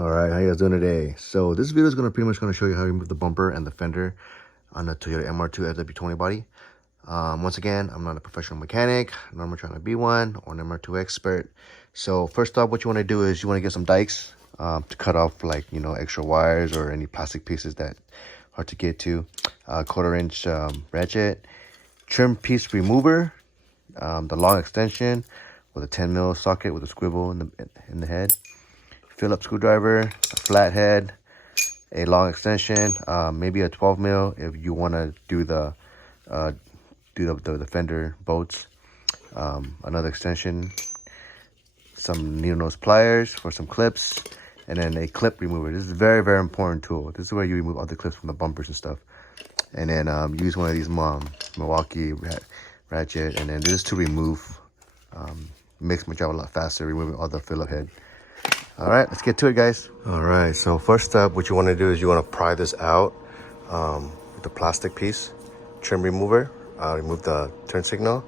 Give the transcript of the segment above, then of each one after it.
All right, how you guys doing today? So this video is pretty much gonna show you how to remove the bumper and the fender on the Toyota MR2 FW20 body. Once again, I'm not a professional mechanic, nor am I trying to be one or an MR2 expert. So first off, what you want to do is you want to get some dikes to cut off, like, you know, extra wires or any plastic pieces that are hard to get to. 1/4-inch ratchet, trim piece remover, the long extension with a 10mm socket with a swivel in the head. Phillips screwdriver, a flathead, a long extension, maybe a 12mm if you want to do the fender bolts. Another extension, some needle nose pliers for some clips, and then a clip remover. This is a very, very important tool. This is where you remove all the clips from the bumpers and stuff. And then use one of these Milwaukee ratchet, and then this is to remove. Makes my job a lot faster, removing all the Phillip head. All right, let's get to it, guys. All right, so first up, what you want to do is you want to pry this out with the plastic piece, trim remover, remove the turn signal,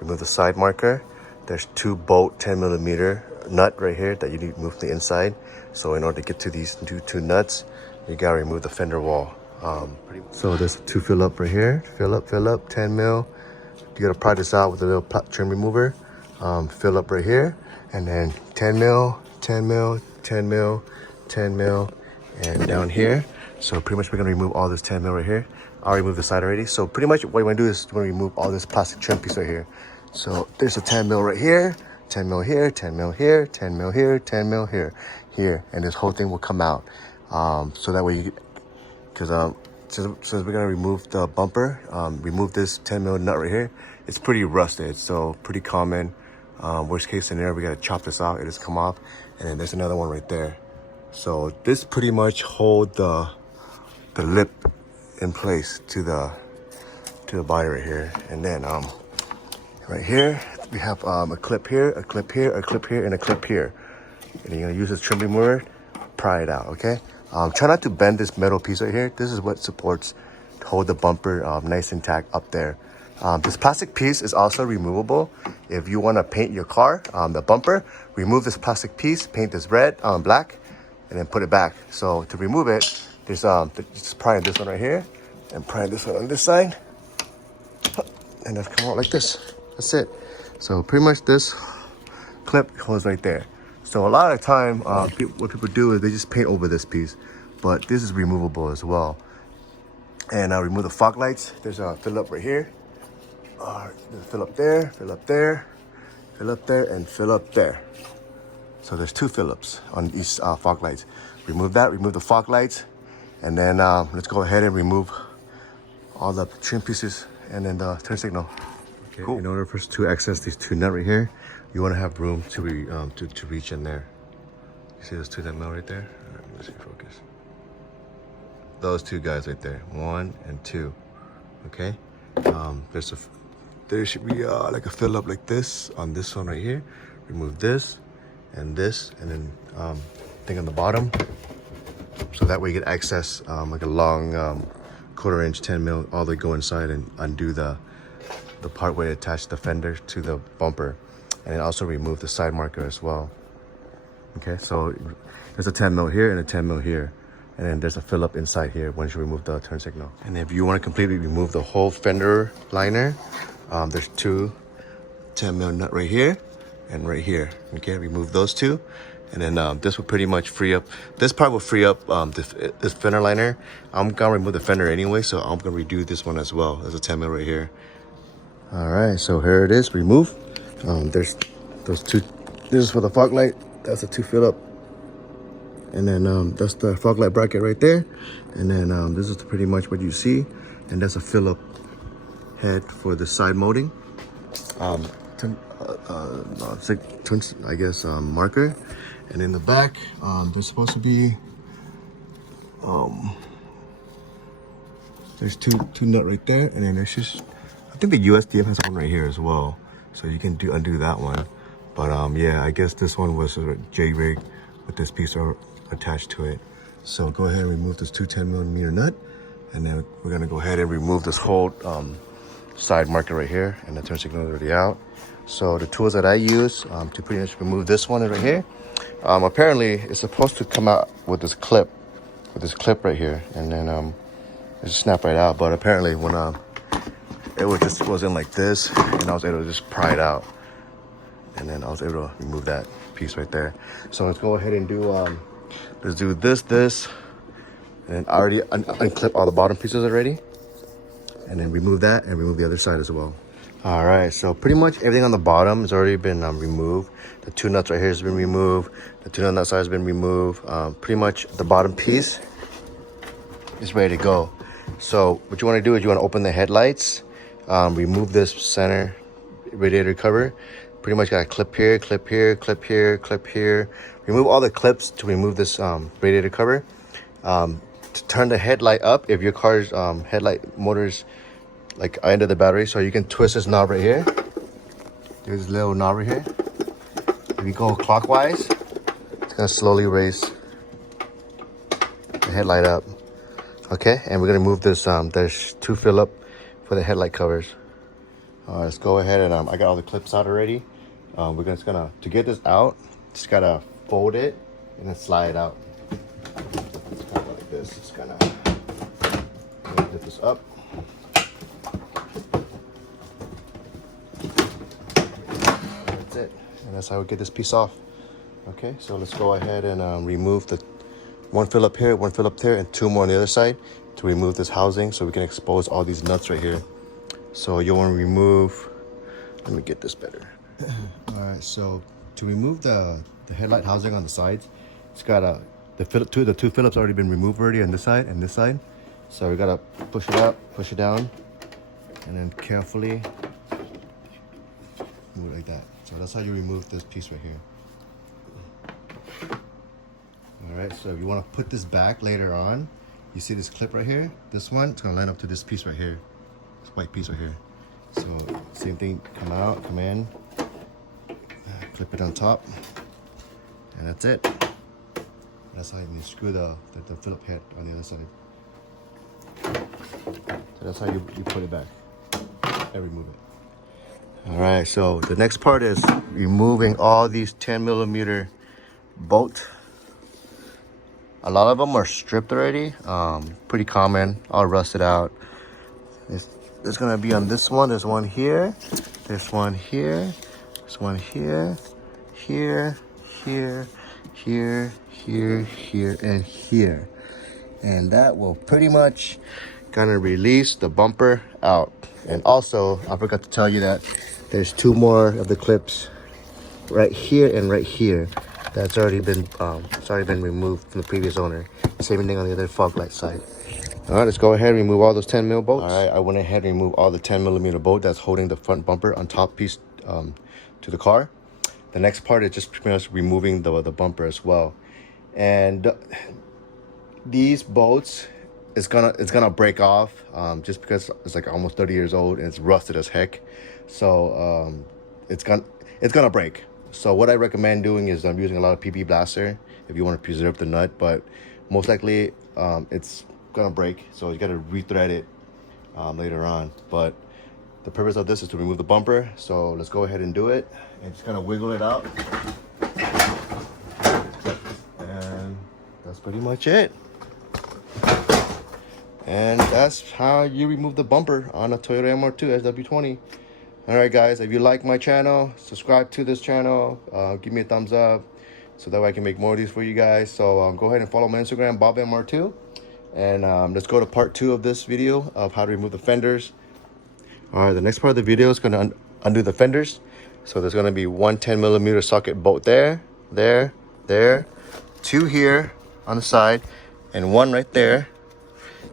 remove the side marker. There's 2 bolt 10mm nut right here that you need to remove the inside. So in order to get to these two nuts, you gotta remove the fender wall. So there's 2 Phillip right here, Phillip, 10mm. You gotta pry this out with a little trim remover. Phillip right here, and then 10mm, 10mm, 10mm, 10mm, and down here. So pretty much we're gonna remove all this 10mm right here. I removed the side already. So pretty much what you wanna do is you wanna remove all this plastic trim piece right here. So there's a 10mm right here, 10mm here, 10mm here, 10mm here, 10mm here, and this whole thing will come out. So that way you, since we're gonna remove the bumper, remove this 10mm nut right here. It's pretty rusted, so pretty common. Worst case scenario, we gotta chop this out, it just come off, and then there's another one right there. So this pretty much hold the lip in place to the body right here. And then right here we have a clip here, a clip here, a clip here, and a clip here. And you're gonna use this trim remover, pry it out, okay? Try not to bend this metal piece right here. This is what supports to hold the bumper nice intact up there. This plastic piece is also removable. If you want to paint your car, the bumper, remove this plastic piece, paint this red, black, and then put it back. So to remove it, there's just pry this one right here, and pry this one on this side, and that's come out like this. That's it. So pretty much this clip goes right there. So a lot of time, what people do is they just paint over this piece, but this is removable as well. And I'll remove the fog lights. There's a Phillip right here. Fill up there, fill up there, fill up there, and fill up there. So there's 2 Phillips on these fog lights. Remove that, remove the fog lights, and then let's go ahead and remove all the trim pieces and then the turn signal. Okay, cool. In order for us to access these 2 nuts right here, you want to have room to reach in there. You see those 2 nut right there? All right, let's see, focus. Those 2 guys right there, 1 and 2. Okay. There should be like a Phillip like this on this one right here. Remove this, and then thing on the bottom. So that way you get access like a long 1/4-inch 10mm all the way go inside and undo the part where you attach the fender to the bumper, and then also remove the side marker as well. Okay, so there's a 10mm here and a 10mm here. And then there's a Phillip inside here once you remove the turn signal. And if you want to completely remove the whole fender liner, there's 2 10mm nut right here and right here. Okay, remove those 2. And then this will pretty much free up, this part will free up this fender liner. I'm gonna remove the fender anyway, so I'm gonna redo this one as well. There's a 10mm right here. All right, so here it is, remove. There's those 2, this is for the fog light, that's a 2 Phillip. And then that's the fog light bracket right there. And then this is pretty much what you see. And that's a Phillip head for the side molding. I guess marker. And in the back, there's supposed to be there's two nut right there. And then there's just, I think the USDM has one right here as well. So you can undo that one. But yeah, I guess this one was a J-rig with this piece attached to it. So go ahead and remove this 2 10mm nut, and then we're gonna go ahead and remove this whole side marker right here, and the turn signal is already out. So the tools that I use to pretty much remove this one right here, Apparently it's supposed to come out with this clip right here, and then it just snap right out. But apparently when it wasn't like this, and I was able to just pry it out, and then I was able to remove that piece right there. So let's go ahead and do let's do this, and I already unclip all the bottom pieces already, and then remove that and remove the other side as well. All right, so pretty much everything on the bottom has already been removed. The two nuts right here has been removed. The two nuts on that side has been removed. Pretty much the bottom piece is ready to go. So what you want to do is you want to open the headlights, remove this center radiator cover. Pretty much got a clip here, clip here, clip here, clip here. Remove all the clips to remove this radiator cover. To turn the headlight up, if your car's headlight motor's like end of the battery, so you can twist this knob right here. There's a little knob right here. If you go clockwise, it's gonna slowly raise the headlight up. Okay, and we're gonna move this. There's two Phillips for the headlight covers. Let's go ahead and I got all the clips out already. We're just gonna to get this out, just gotta fold it and then slide it out. It's kind of like this. It's gonna lift this up. That's it, and that's how we get this piece off. Okay, so let's go ahead and remove the one Phillips here, one Phillips here, and two more on the other side to remove this housing, so we can expose all these nuts right here. So you want to remove. Let me get this better. All right, so to remove the headlight housing on the sides, it's got the two Phillips already been removed already on this side and this side. So we gotta push it up, push it down, and then carefully move it like that. So that's how you remove this piece right here. All right, so if you want to put this back later on, you see this clip right here? This one, it's gonna line up to this piece right here. This white piece right here. So same thing, come out, come in, clip it on top, and that's it. That's how you screw the Phillips head on the other side. So that's how you put it back and remove it. All right, so the next part is removing all these 10mm bolt. A lot of them are stripped already, pretty common, all rusted out. There's gonna be on this one, there's one here, there's one here, there's one here, here, here, here, here, here, and here. And that will pretty much gonna release the bumper out. And also, I forgot to tell you that there's two more of the clips right here and right here. That's already been removed from the previous owner. Same thing on the other fog light side. All right, let's go ahead and remove all those 10mm bolts. All right, I went ahead and removed all the 10mm bolt that's holding the front bumper on top piece to the car. The next part is just pretty much removing the bumper as well. And these bolts, it's gonna break off just because it's like almost 30 years old and it's rusted as heck. So it's gonna break. So what I recommend doing is I'm using a lot of PP blaster if you want to preserve the nut, but most likely it's gonna break, so you got to rethread it later on. But the purpose of this is to remove the bumper, so let's go ahead and do it and just kind of wiggle it out, and that's pretty much it. And that's how you remove the bumper on a Toyota MR2 SW20. All right, guys, if you like my channel, subscribe to this channel, give me a thumbs up so that way I can make more of these for you guys. So go ahead and follow my Instagram, BobMR2. And let's go to part 2 of this video of how to remove the fenders. All right, the next part of the video is going to undo the fenders. So there's going to be one 10mm socket bolt there, two here on the side, and one right there.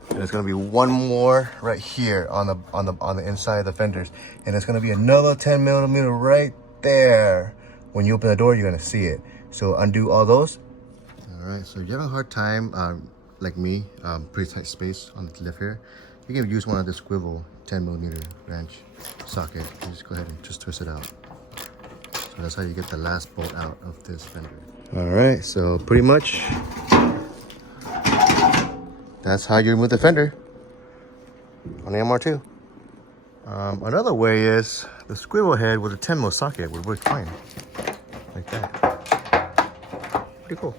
And there's going to be one more right here on the inside of the fenders, and there's going to be another 10mm right there. When you open the door, you're going to see it. So undo all those. All right, so if you're having a hard time, like me, pretty tight space on the left here, you can use one of the swivel 10mm wrench socket. You just go ahead and just twist it out. So that's how you get the last bolt out of this fender. All right, so pretty much that's how you remove the fender on the MR2. Another way is the swivel head with a 10mm socket would work fine, like that. pretty cool.